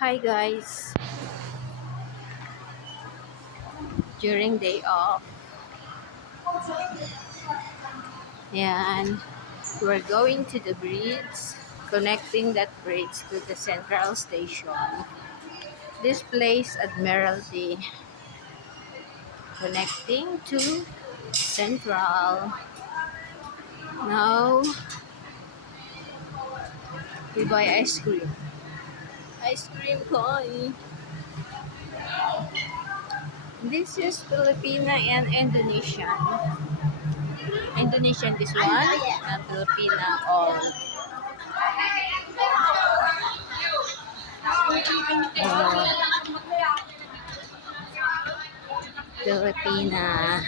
Hi guys, during day off, and we're going to the bridge, connecting that bridge to the central station. This place, Admiralty, connecting to Central. Now we buy ice cream. Ice cream koi. This is Filipina and Indonesian. Indonesian this one, and Filipina all. Filipina.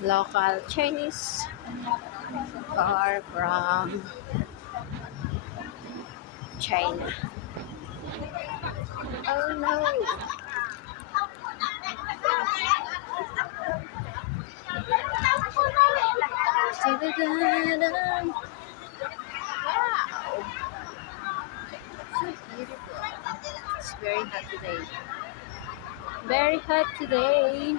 Local Chinese car from China. Oh no! Wow! So beautiful. It's very hot today. Very hot today.